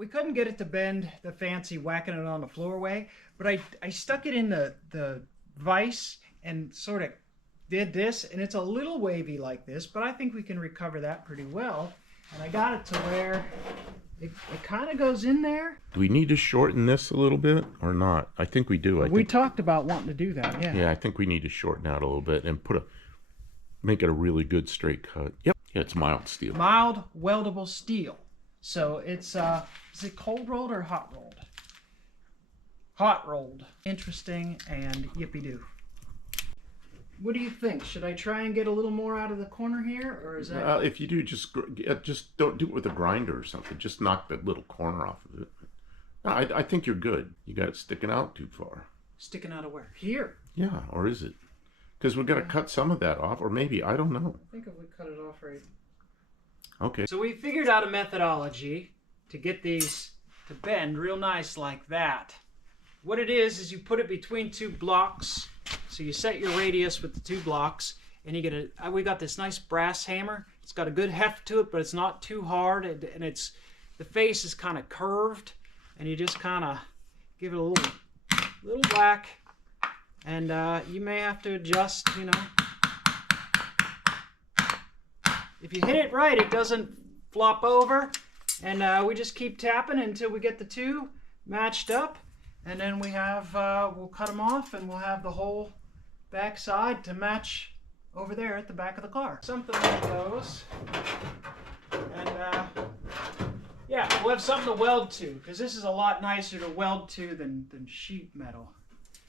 we couldn't get it to bend the fancy whacking it on the floor way, but I stuck it in the vise and sort of did this, and it's a little wavy like this, but I think we can recover that pretty well. And I got it to where it kind of goes in there. Do we need to shorten this a little bit or not? I think we do. We talked about wanting to do that, yeah. Yeah, I think we need to shorten out a little bit and make it a really good straight cut. Yep. Yeah, it's mild steel. Mild weldable steel. So it's, is it cold rolled or hot rolled? Hot rolled. Interesting and yippee-doo. What do you think? Should I try and get a little more out of the corner here, or is that? If you do, just don't do it with a grinder or something. Just knock that little corner off of it. No, I think you're good. You got it sticking out too far. Sticking out of where? Here? Yeah, or is it? Because we've got to cut some of that off, or maybe, I don't know. I think if we cut it off right. Okay. So we figured out a methodology to get these to bend real nice like that. What it is you put it between two blocks. So you set your radius with the two blocks, and you get we got this nice brass hammer. It's got a good heft to it, but it's not too hard, and the face is kind of curved, and you just kind of give it a little whack, and you may have to adjust, you know. If you hit it right, it doesn't flop over, and we just keep tapping until we get the two matched up. And then we have, we'll cut them off, and we'll have the whole back side to match over there at the back of the car. Something like those. And yeah, we'll have something to weld to, because this is a lot nicer to weld to than sheet metal.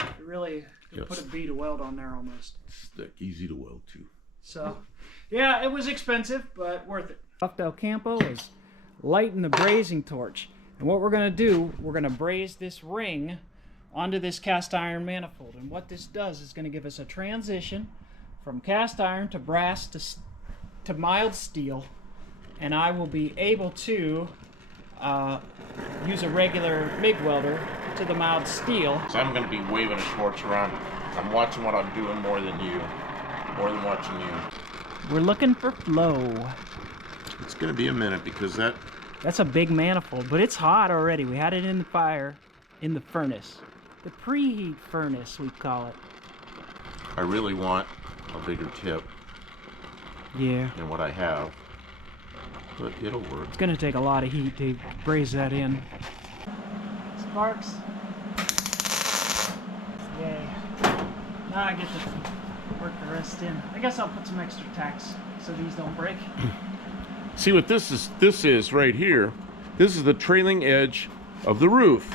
It really could put a bead of weld on there almost. Thick, easy to weld to. So, yeah, it was expensive, but worth it. Del Campo is lighting the brazing torch. And what we're going to do, we're going to braze this ring onto this cast iron manifold. And what this does is going to give us a transition from cast iron to brass to mild steel. And I will be able to use a regular MIG welder to the mild steel. So I'm going to be waving a torch around. I'm watching what I'm doing more than watching you. We're looking for flow. It's going to be a minute because that's a big manifold, but it's hot already. We had it in the fire, in the furnace. The preheat furnace, we call it. I really want a bigger tip. Yeah. Than what I have, but it'll work. It's gonna take a lot of heat to braze that in. Sparks. Yay. Now I get to work the rest in. I guess I'll put some extra tacks so these don't break. See what this is right here. This is the trailing edge of the roof.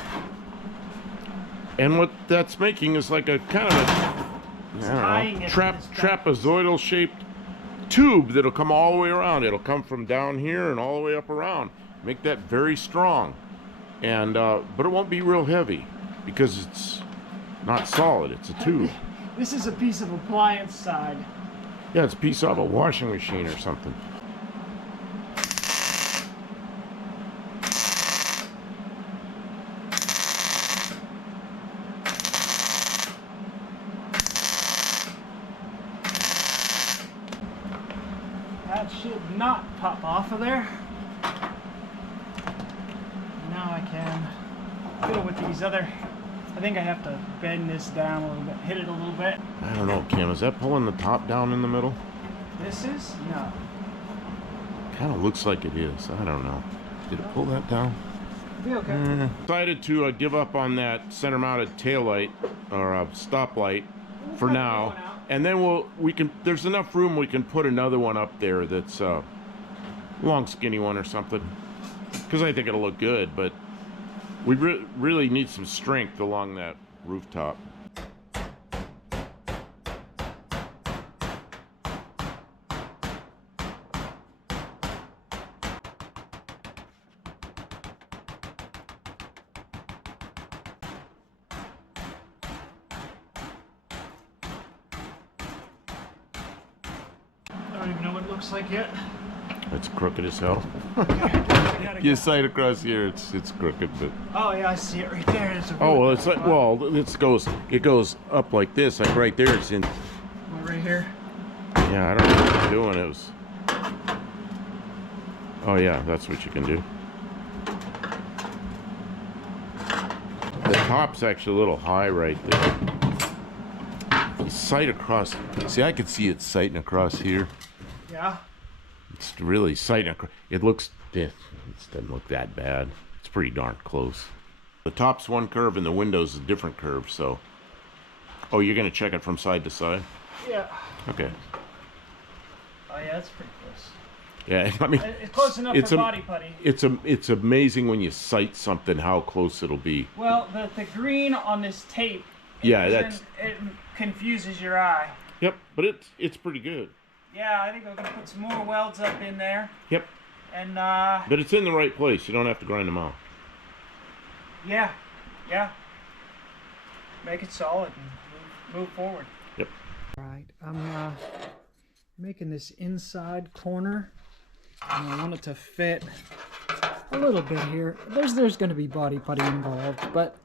And what that's making is like a kind of a trapezoidal shaped tube that'll come all the way around. It'll come from down here and all the way up around. Make that very strong. And but it won't be real heavy because it's not solid, it's a tube. This is a piece of appliance side. Yeah, it's a piece of a washing machine or something. That should not pop off of there. Now I can fiddle with these other. I think I have to bend this down a little bit, hit it a little bit. I don't know, Kim, is that pulling the top down in the middle? This is? No. Kind of looks like it is. I don't know. Did it pull that down? Be okay. Decided to give up on that center-mounted taillight or stoplight for now. And then there's enough room we can put another one up there that's a long skinny one or something, because I think it'll look good, but we really need some strength along that rooftop. I don't even know what it looks like yet. It's crooked as hell. You sight across here, it's crooked, but. Oh yeah, I see it right there. Oh well, it's like it goes up like this, like right there. It's in. Right here. Yeah, I don't know what you're doing. It was. Oh yeah, that's what you can do. The top's actually a little high right there. Sight across. See, I can see it sighting across here. Yeah. It's really sighting across. It looks. It doesn't look that bad. It's pretty darn close. The top's one curve and the window's a different curve. So. Oh, you're gonna check it from side to side? Yeah. Okay. Oh yeah, that's pretty close. Yeah, I mean, It's close enough for body putty. It's amazing when you sight something how close it'll be. Well, the green on this tape. Yeah, it confuses your eye. Yep, but it's pretty good. Yeah, I think we're gonna put some more welds up in there. Yep. And but it's in the right place. You don't have to grind them out. Yeah, yeah. Make it solid and move forward. Yep. All right, I'm making this inside corner, and I want it to fit a little bit here. There's going to be body putty involved, but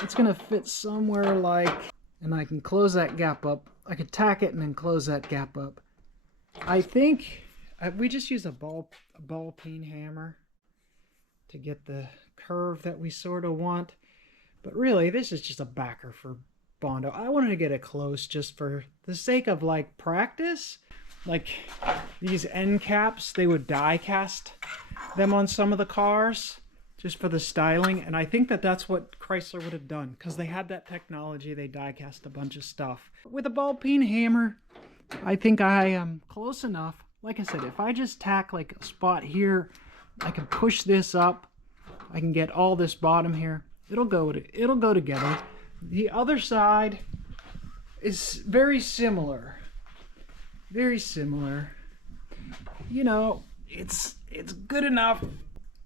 it's going to fit somewhere like, and I can close that gap up. I could tack it and then close that gap up. I think we just use a ball peen hammer to get the curve that we sort of want. But really, this is just a backer for Bondo. I wanted to get it close just for the sake of like practice. Like these end caps, they would die cast them on some of the cars just for the styling. And I think that that's what Chrysler would have done because they had that technology. They die cast a bunch of stuff. With a ball peen hammer, I think I am close enough. Like I said, if I just tack like a spot here, I can push this up. I can get all this bottom here. It'll go together. The other side is very similar. Very similar. You know, it's good enough.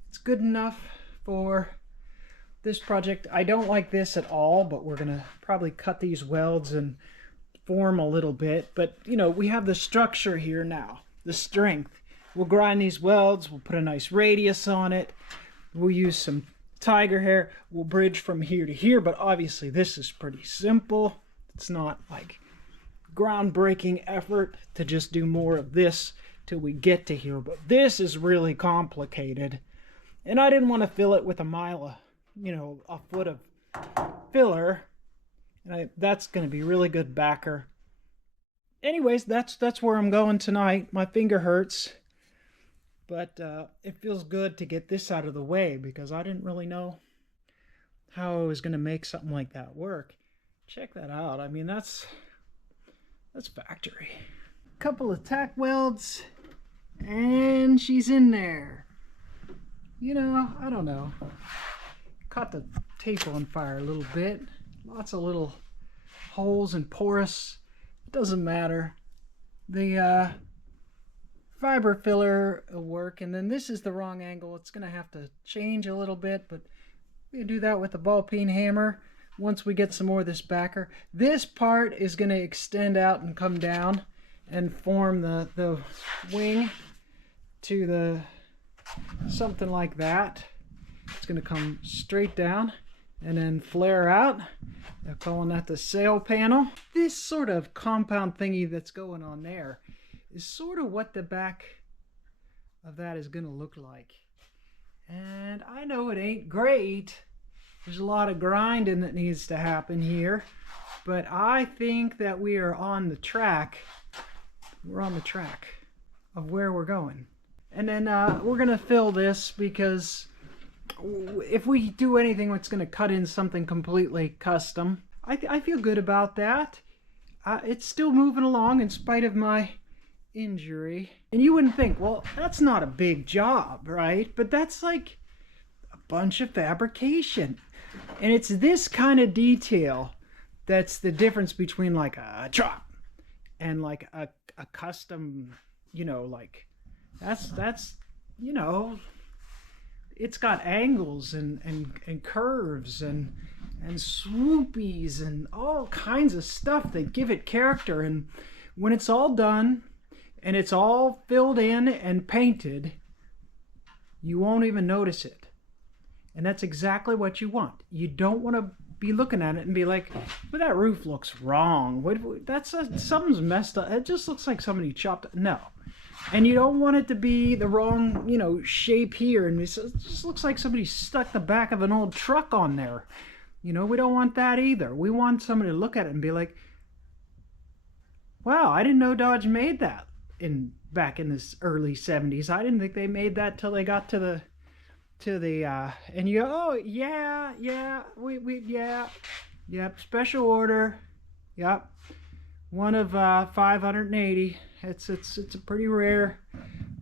It's good enough for this project. I don't like this at all, but we're gonna probably cut these welds and form a little bit. But you know, we have the structure here now, the strength. We'll grind these welds. We'll put a nice radius on it. We'll use some tiger hair. We'll bridge from here to here, but obviously this is pretty simple. It's not like groundbreaking effort to just do more of this till we get to here, but this is really complicated, and I didn't want to fill it with a foot of filler, and that's going to be really good backer. Anyways, that's where I'm going tonight. My finger hurts, but it feels good to get this out of the way because I didn't really know how I was going to make something like that work. Check that out. I mean, that's factory. Couple of tack welds, and she's in there. You know, I don't know. Caught the tape on fire a little bit. Lots of little holes and porous. It doesn't matter. The fiber filler will work, and then this is the wrong angle. It's gonna have to change a little bit, but we can do that with the ball peen hammer once we get some more of this backer. This part is gonna extend out and come down and form the wing to the something like that. It's gonna come straight down and then flare out. They're calling that the sail panel. This sort of compound thingy that's going on there is sort of what the back of that is going to look like. And I know it ain't great. There's a lot of grinding that needs to happen here, but I think that we are on the track. We're on the track of where we're going. And then we're going to fill this because if we do anything that's going to cut in something completely custom, I feel good about that. It's still moving along in spite of my injury. And you wouldn't think, well, that's not a big job, right? But that's like a bunch of fabrication. And it's this kind of detail that's the difference between like a chop and like a custom, you know, like that's you know, it's got angles and curves and swoopies and all kinds of stuff that give it character. And when it's all done and it's all filled in and painted, you won't even notice it. And that's exactly what you want. You don't want to be looking at it and be like, well, that roof looks wrong. Something's messed up. It just looks like somebody chopped it. No. And you don't want it to be the wrong, you know, shape here. And it just looks like somebody stuck the back of an old truck on there. You know, we don't want that either. We want somebody to look at it and be like, wow, I didn't know Dodge made that back in the early 70s. I didn't think they made that till they got to the and you go, oh yeah, yep, special order, yep, one of 580. It's a pretty rare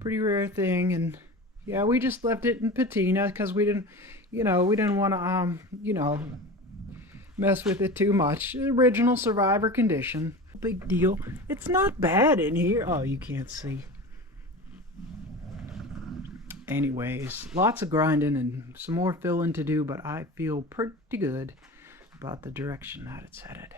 thing, and yeah, we just left it in patina because we didn't want to mess with it too much. Original survivor condition. Big deal. It's not bad in here. Oh, you can't see. Anyways, lots of grinding and some more filling to do, but I feel pretty good about the direction that it's headed.